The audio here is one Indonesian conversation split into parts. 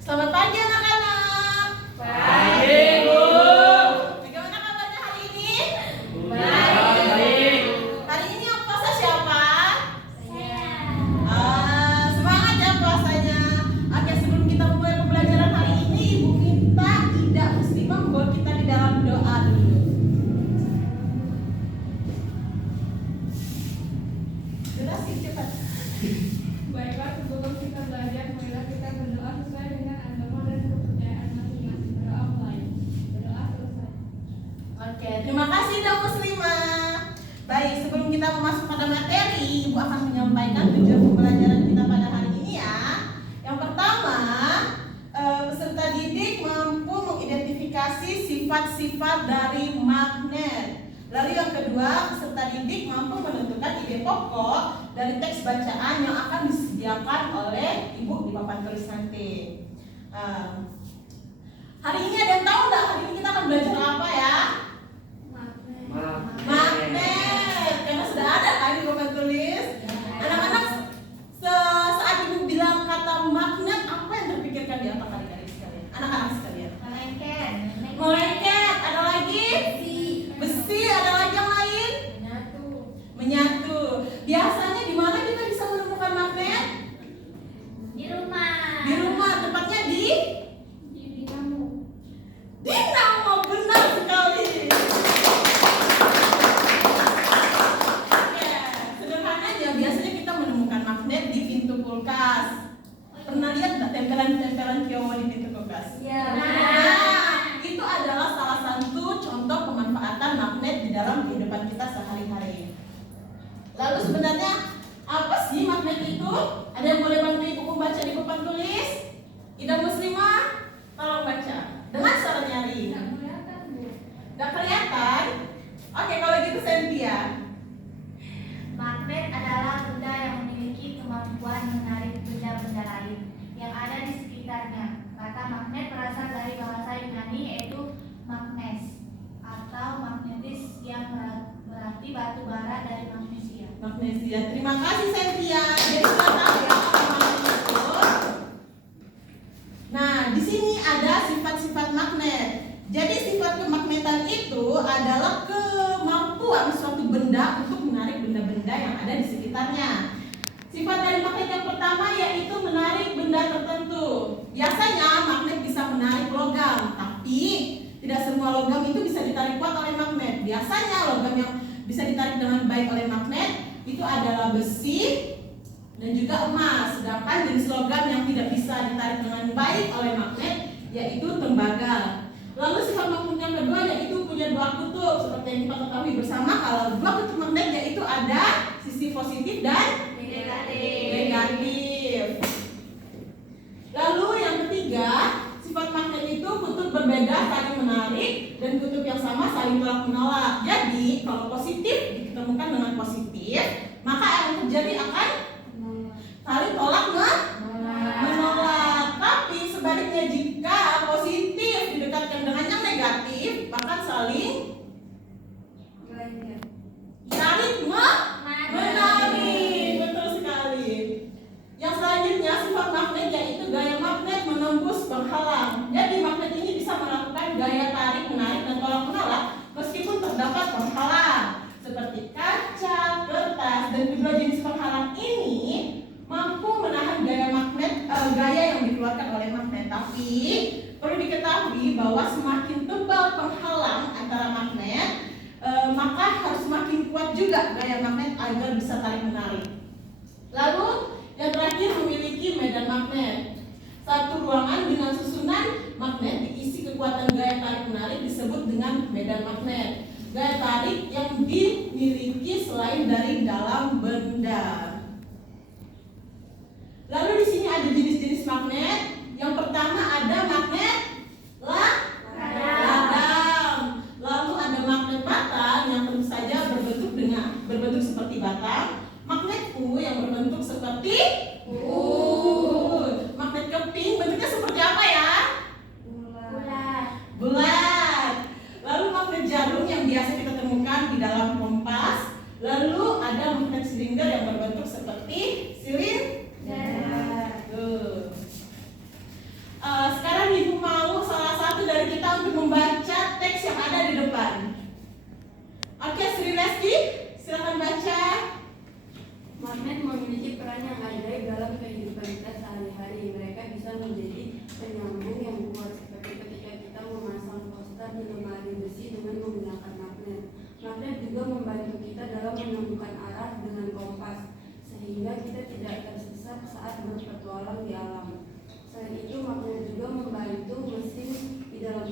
Selamat pagi anak-anak. Pagi, Bu. Bagaimana kabarnya hari ini? Baik. Hari ini yang puasa siapa? Saya. Semangat ya puasanya. Oke, sebelum kita mulai pembelajaran hari ini, Ibu minta Ida Muslimah membawa kita di dalam doa dulu. Durasi cepat. Baiklah, sebelum kita belajar, marilah kita berdoa sesuai dengan agama dan kepercayaan masing-masing. Berdoa mulai. Berdoa selesai. Oke, terima kasih Ida Muslimah. Baik, sebelum kita masuk pada materi, Ibu akan menyampaikan tujuan pembelajaran kita pada hari ini ya. Yang pertama, peserta didik mampu mengidentifikasi sifat-sifat dari magnet. Lalu yang kedua, peserta didik mampu menentukan ide pokok dari teks bacaan yang akan disediakan oleh Ibu di papan tulis nanti. Hari ini ada yang tahu nggak? Hari ini kita akan belajar apa ya? Magnet. Karena sudah ada kan di papan tulis. Anak-anak, saat Ibu bilang kata magnet, apa yang terpikirkan di otak adik-adik sekalian? Anak-anak sekalian. Melengket. Melengket. Ada lagi? Besi. Ada lagi yang lain? Menyatu. Biasanya di mana kita bisa menemukan magnet? Di rumah. Di rumah. Tepatnya di Kamu. dinamo. Benar sekali. Oke, sederhananya biasanya kita menemukan magnet di pintu kulkas. Pernah lihat nggak tempelan-tempelan Kiowa di pintu kulkas? Ya. Nah, itu adalah salah satu contoh pemanfaatan magnet di dalam kehidupan kita sehari-hari. Lalu sebenarnya apa sih magnet itu? Ada yang boleh bantu Ibu membaca di papan tulis? Ida Muslimah, tolong baca dengan suara nyari. Tidak kelihatan, Bu. Gak kelihatan? Oke, kalau gitu Cynthia. Magnet adalah benda yang memiliki kemampuan menarik benda-benda lain yang ada di sekitarnya. Kata magnet berasal dari bahasa Yunani yaitu magnes atau magnetis yang berarti batu bara dari magnesia. Magnesia. Terima kasih Cynthia. Jadi sudah tahu ya apa magnet itu. Nah, di sini ada sifat-sifat magnet. Jadi sifat kemagnetan itu adalah kemampuan suatu benda untuk menarik benda-benda yang ada di sekitarnya. Sifat dari magnet yang pertama yaitu menarik benda tertentu. Biasanya magnet bisa menarik logam, tapi tidak semua logam itu bisa ditarik kuat oleh magnet. Biasanya logam yang bisa ditarik dengan baik oleh magnet itu adalah besi dan juga emas. Sedangkan jenis logam yang tidak bisa ditarik dengan baik oleh magnet yaitu tembaga. Lalu sifat magnet yang kedua yaitu punya dua kutub. Seperti yang kita ketahui bersama, kalau dua kutub magnet yaitu ada sisi positif dan negatif. Lalu yang ketiga, sifat magnet itu kutub berbeda saling menarik dan kutub yang sama saling tolak menolak. Jadi kalau positif ditemukan dengan positif, maka yang terjadi akan saling tolak menolak. Tapi sebaliknya jika positif didekatkan dengan yang negatif, maka saling menarik. Betul sekali. Yang selanjutnya sifat magnet yaitu gaya magnet menembus penghalang. Jadi magnet ini bisa melakukan gaya tarik, menarik, dan tolak menolak meskipun terdapat penghalang seperti kaca, kertas, dan kedua jenis penghalang ini mampu menahan gaya magnet, gaya yang dikeluarkan oleh magnet. Tapi perlu diketahui bahwa semakin tebal penghalang antara magnet, maka harus semakin kuat juga gaya magnet agar bisa tarik menarik. Lalu yang terakhir memiliki medan magnet. Satu ruangan dengan susunan magnet diisi kekuatan gaya tarik menarik disebut dengan medan magnet. Gaya tarik yang dimiliki selain dari dalam benda. Lalu di sini ada jenis-jenis magnet. Yang pertama ada magnet ladang. Lalu ada magnet batang yang tentu saja berbentuk seperti batang. Magnet U yang berbentuk seperti magnet keping bentuknya seperti apa ya? Bulat. Lalu magnet jarum yang biasa kita temukan di dalam kompas. Lalu ada magnet silinder yang berbentuk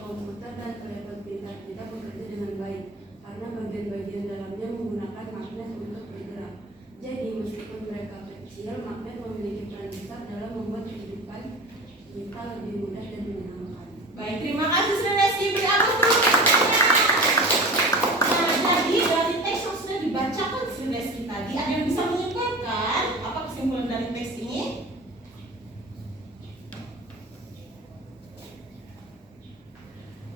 komputer dan telepon pintar tidak bekerja dengan baik karena bagian-bagian dalamnya menggunakan magnet untuk bergerak. Jadi meskipun mereka kecil, magnet memiliki peran besar dalam membuat kehidupan kita lebih mudah dan menyenangkan. Baik, terima kasih Sri Reski. Beri aku dulu. Nah, jadi dari teks yang sudah dibacakan Sri Reski tadi, ada yang bisa menyimpulkan apa kesimpulan dari teks ini?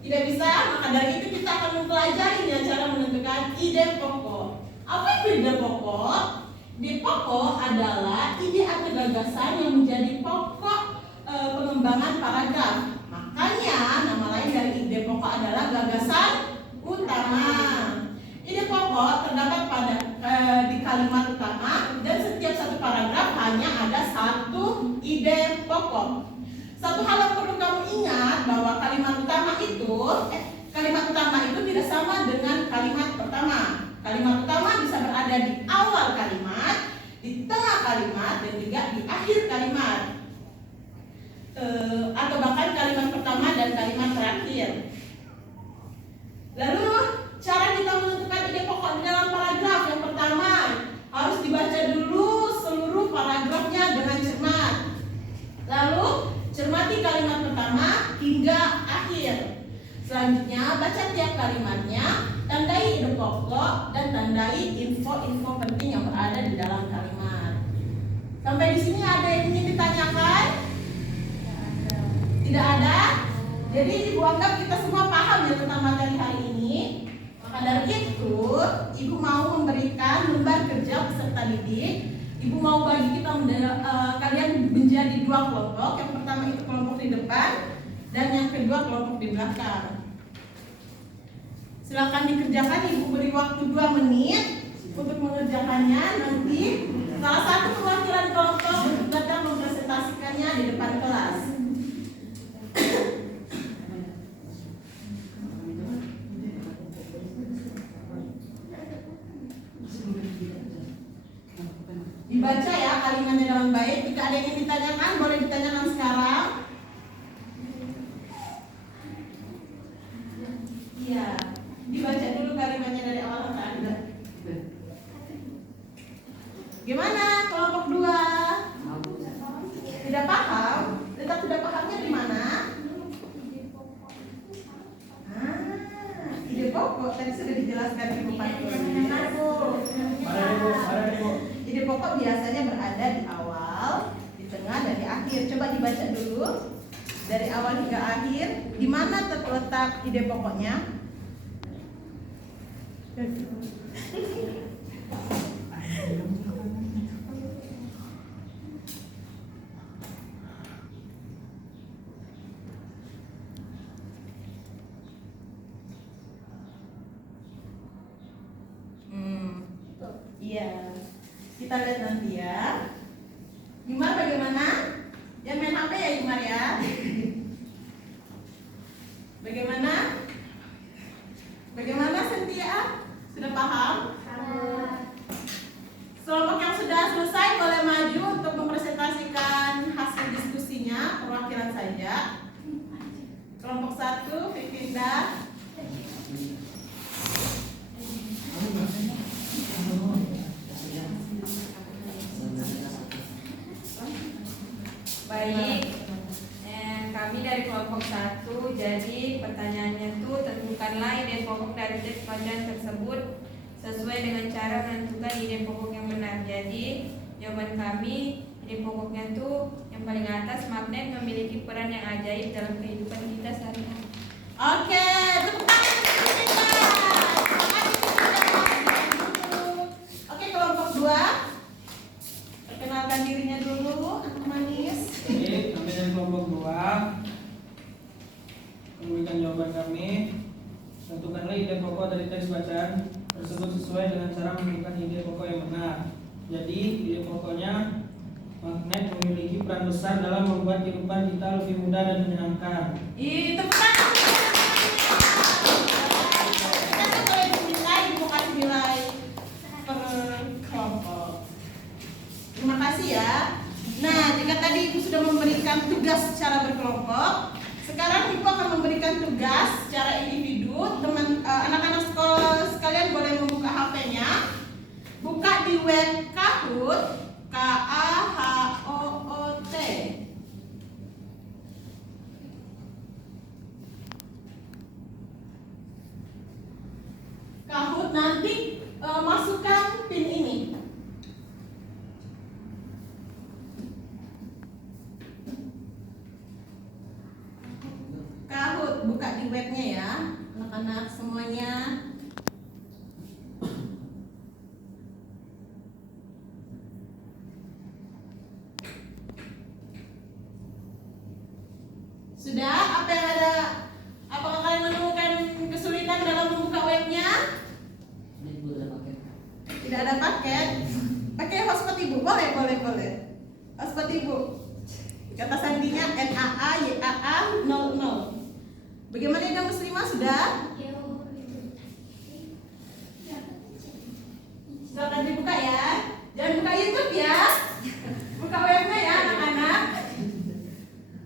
Tidak bisa, maka dari itu kita akan mempelajari cara menentukan ide pokok. Apa itu ide pokok? Ide pokok adalah ide atau gagasan yang menjadi pokok pengembangan paragraf. Makanya nama lain dari ide pokok adalah gagasan utama. Ide pokok terdapat pada di kalimat utama dan setiap satu paragraf hanya ada satu ide pokok. Satu hal yang perlu kamu ingat bahwa kalimat utama itu tidak sama dengan kalimat pertama. Kalimat utama bisa berada di awal kalimat, di tengah kalimat, dan juga di akhir kalimat. Atau bahkan kalimat pertama dan kalimat terakhir. Lalu cara kita menentukan ide pokok di dalam paragraf yang pertama harus dibaca dulu seluruh paragrafnya dengan cermat. Lalu cermati kalimat pertama hingga akhir. Selanjutnya baca tiap kalimatnya, tandai ide pokok dan tandai info-info penting yang berada di dalam kalimat. Sampai di sini ada yang ingin ditanyakan? Tidak ada? Jadi Ibu anggap kita semua paham ya tentang materi hari ini. Maka dari itu, Ibu mau memberikan lembar kerja peserta didik. Ibu mau bagi kita kalian menjadi dua kelompok. Yang pertama itu kelompok di depan dan yang kedua kelompok di belakang. Silakan dikerjakan. Ibu beri waktu 2 menit untuk mengerjakannya. Nanti salah satu perwakilan kelompok untuk datang mempresentasikannya di depan kelas. Dibaca ya kalimatnya dengan baik. Jika ada yang ingin ditanyakan, boleh ditanyakan sekarang. Iya, dibaca dulu kalimatnya dari awal sampai akhir. Gimana kelompok 2? Tidak paham? Letak tidak pahamnya di mana? Ide pokok tadi sudah dijelaskan Ibu Fatul. Ide pokok biasanya berada di awal, di tengah, dan di akhir. Coba dibaca dulu dari awal hingga akhir. Di mana terletak ide pokoknya? Iya. Kita lihat nanti ya. Yumar bagaimana? Yang main HP ya Yumar ya. Bagaimana? Bagaimana Cynthia? Sudah paham? Kelompok yang sudah selesai boleh maju untuk mempresentasikan hasil diskusinya, perwakilan saja. Kelompok 1, Vivinda. Baik, kami dari kelompok 1. Jadi pertanyaannya tuh tentukanlah ide pokok dari teks pelajaran tersebut sesuai dengan cara menentukan ide pokok yang benar. Jadi jawaban kami, ide pokoknya tuh yang paling atas, magnet memiliki peran yang ajaib dalam kehidupan kita sehari-hari. Oke, tepuk tangan untuk kita. Oke, kelompok 2. Perkenalkan dirinya dulu, anak manis. Oke, kami dari kelompok 2 memberikan jawaban kami. Tentukanlah ide pokok dari teks bacaan tersebut sesuai dengan cara menentukan ide pokok yang benar. Jadi, ide pokoknya, magnet memiliki peran besar dalam membuat kehidupan kita lebih mudah dan menyenangkan. Tepuk tangan. Kita boleh dinilai, Ibu kasih nilai per kelompok. Terima kasih ya. Nah, jika tadi Ibu sudah memberikan tugas secara berkelompok, Sekarang Ibu akan memberikan tugas secara individu. Anak-anak sekolah sekalian boleh membuka HP-nya. Buka di web Kahoot, Kahoot. Kahoot, nanti masukkan pin ini. Kahoot, buka di webnya ya, anak-anak semuanya. Sudah? Apa yang ada? Apakah kalian menemukan kesulitan dalam membuka webnya? Tidak ada paket. Pakai hotspot Ibu, boleh. Hotspot Ibu. Kata sandinya NAA YAA 00. Bagaimana Ida Muslimah, sudah? Silakan dibuka ya. Jangan buka YouTube ya. Buka webnya ya anak-anak.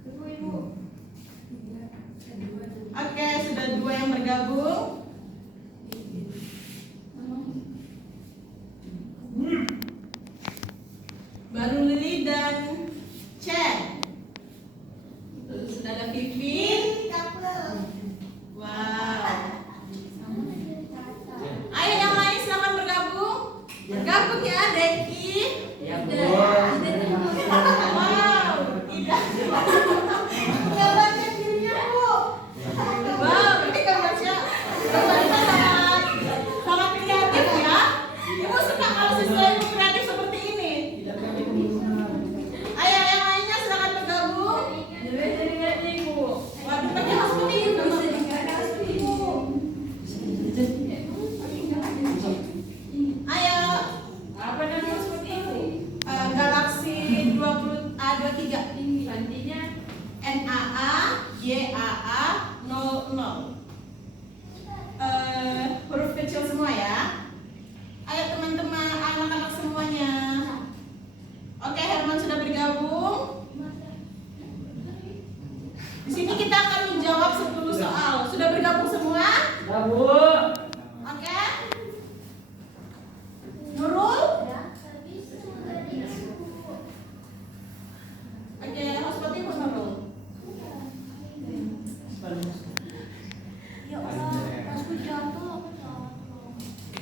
Tunggu Ibu. Oke, sudah 2 yang bergabung. Baru Lili dan Chen. Sudah ada Vivi. Wow. Ayo yang lain silakan bergabung. Bergabung ya, Deki. Wow. Tidak. Gambarnya dirinya Bu. Wow, ini gambarnya sangat kreatif ya. Ibu suka kalau siswa ibu kreatif seperti ini. Ayo yang lainnya silakan bergabung. Waduh, pakai hotspot Ibu. Ayo. Apa nama hotspot Ibu? Galaxy 20A23. Sandinya NAA YAA 00. Huruf kecil semua ya. Ayo teman-teman, anak-anak semuanya. Oke, Herman sudah bergabung. Di sini kita akan menjawab 10 soal. Sudah bergabung semua? Oke. Nurul? Oke, hotspot Ibu Nurul. Ya Allah, tasku jatuh.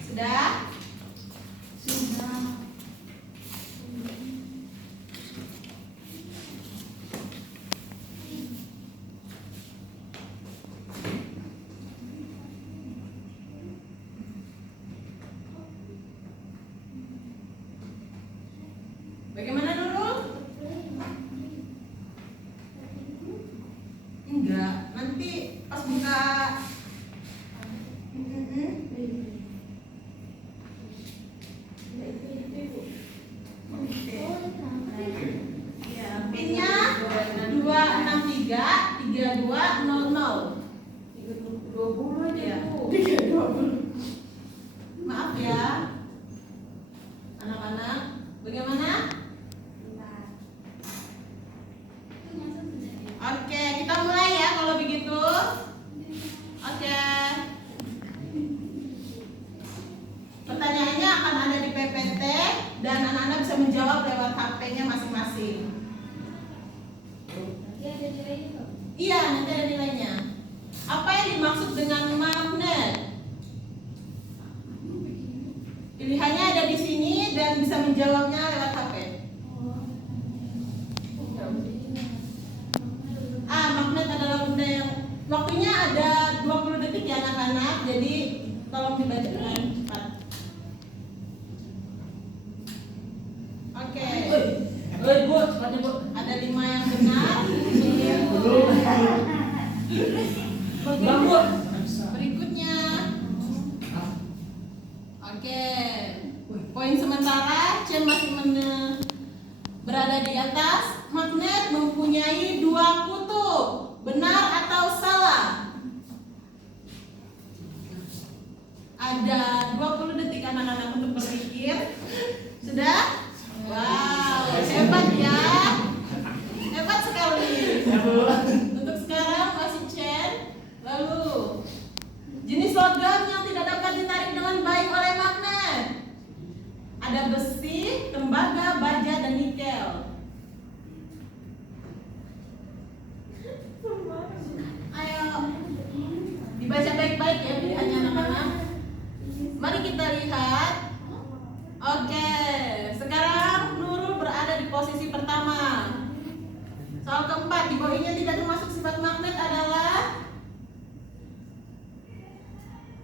Sudah? Sudah. Bagaimana Nurul? Enggak, nanti pas buka. Ya, pinnya 2633200. 20 aja Ya, Bu. 320. Maaf ya, anak-anak. Bagaimana? Oke, kita mulai ya kalau begitu. Oke. Pertanyaannya akan ada di PPT dan anak-anak bisa menjawab lewat HP-nya masing-masing. Iya, nanti ada nilainya. Apa yang dimaksud dengan magnet? Pilihannya ada di sini dan bisa menjawabnya lewat HP. Magnet adalah benda yang waktunya ada 20 detik ya anak-anak. Jadi tolong dibaca dengan cepat. Oke. Ada 5 yang benar. Berikutnya. Oke. Poin sementara, Chen masih berada di atas. Magnet mempunyai 2 kutub. Benar atau salah? Ada 20 detik anak-anak untuk berpikir. Sudah? Wow, hebat ya. Hebat sekali. Untuk sekarang keempat di bawah ini yang tidak termasuk sifat magnet adalah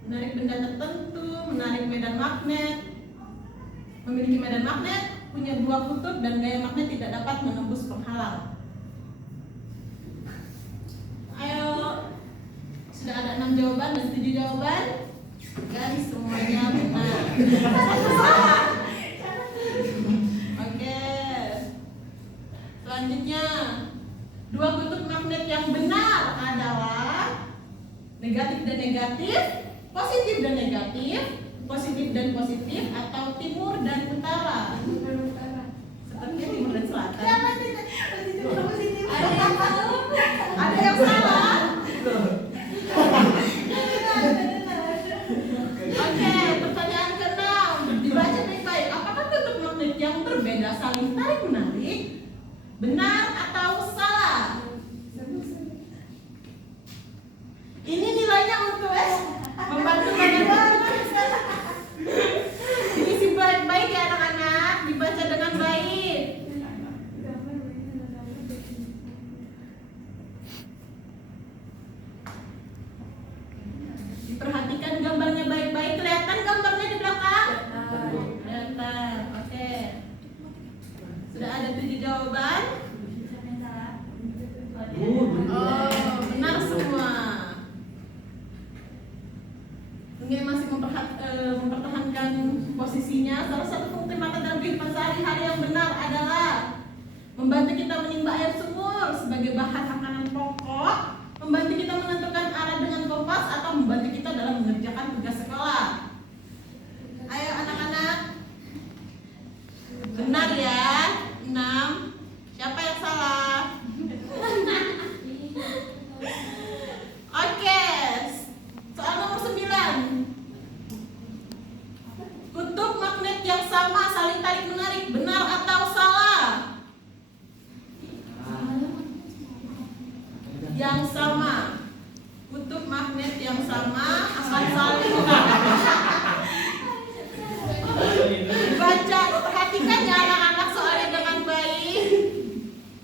menarik benda tertentu, menarik medan magnet, memiliki medan magnet, punya dua kutub, dan gaya magnet tidak dapat menembus penghalang. Ayo, sudah ada 6 jawaban dan 7 jawaban. Guys, semuanya benar. Oke. Selanjutnya, dua kutub magnet yang benar adalah negatif dan negatif, positif dan negatif, positif dan positif, atau timur dan utara. Sepertinya timur dan selatan. Ada yang salah. Oke, pertanyaan ke-6. Dibaca baik-baik. Apakah kutub magnet yang berbeda saling tarik menarik? Benar atau salah? Ini nilainya untuk membantu bagaimana? Diisi baik-baik ya anak-anak, dibaca dengan baik. Diperhatikan gambarnya baik-baik. Kelihatan gambarnya di belakang? Kelihatan. Oke. Sudah ada 7 jawaban. Oh, benar semua. Ini masih mempertahankan posisinya. Salah satu fungsi magnet dalam kehidupan sehari-hari yang benar adalah membantu kita menimba air sumur sebagai bahan makanan pokok, membantu kita menentukan arah dengan kompas, atau membantu kita dalam mengerjakan tugas sekolah. Ayo anak-anak, benar ya? 6. Siapa yang salah? Oke, soal nomor 9. Kutub magnet yang sama saling tarik menarik, benar atau salah? Yang sama. Kutub magnet yang sama akan saling baca, perhatikan ya anak-anak soalnya dengan baik.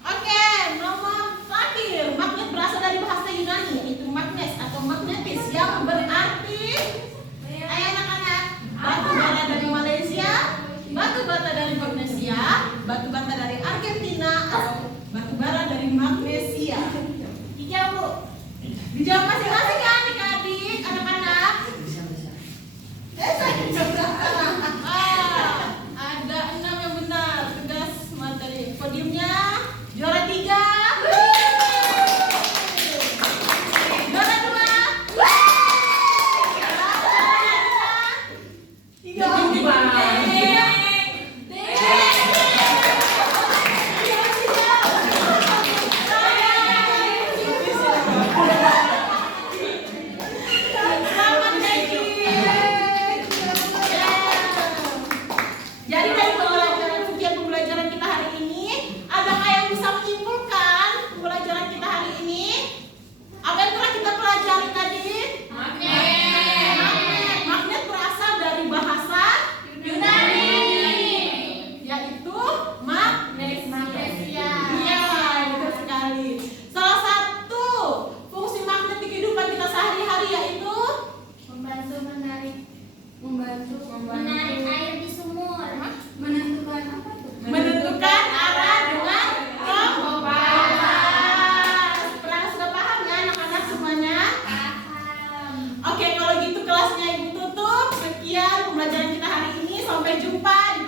Oke, nomor terakhir. Magnet berasal dari bahasa Yunani, yaitu magnes atau magnetis, yang berarti, ayo anak-anak, batu bara dari Malaysia, batu bata dari Magnesia, batu bata dari Argentina, atau batu bara dari Magnesia. Dijawab, dijawab masing-masing ya adik-adik, anak-anak. Ada 6 yang benar. Tugas materi podiumnya juara 3, juara 2, selamat Neki. Jadi dari pembelajaran kita hari ini, adakah yang bisa menyimpulkan pembelajaran kita hari ini? Apa yang telah kita pelajari tadi? Magnet berasal dari bahasa Yunani, yaitu magnesia. Iya, betul sekali. Salah satu fungsi magnet di kehidupan kita sehari-hari yaitu Membantu menarik Menarik air di sumur. Menentukan apa tuh? menentukan arah dengan kompas. Sudah paham ya anak-anak semuanya? Paham. Oke, kalau gitu kelasnya Ibu tutup. Sekian pembelajaran kita hari ini. Sampai jumpa di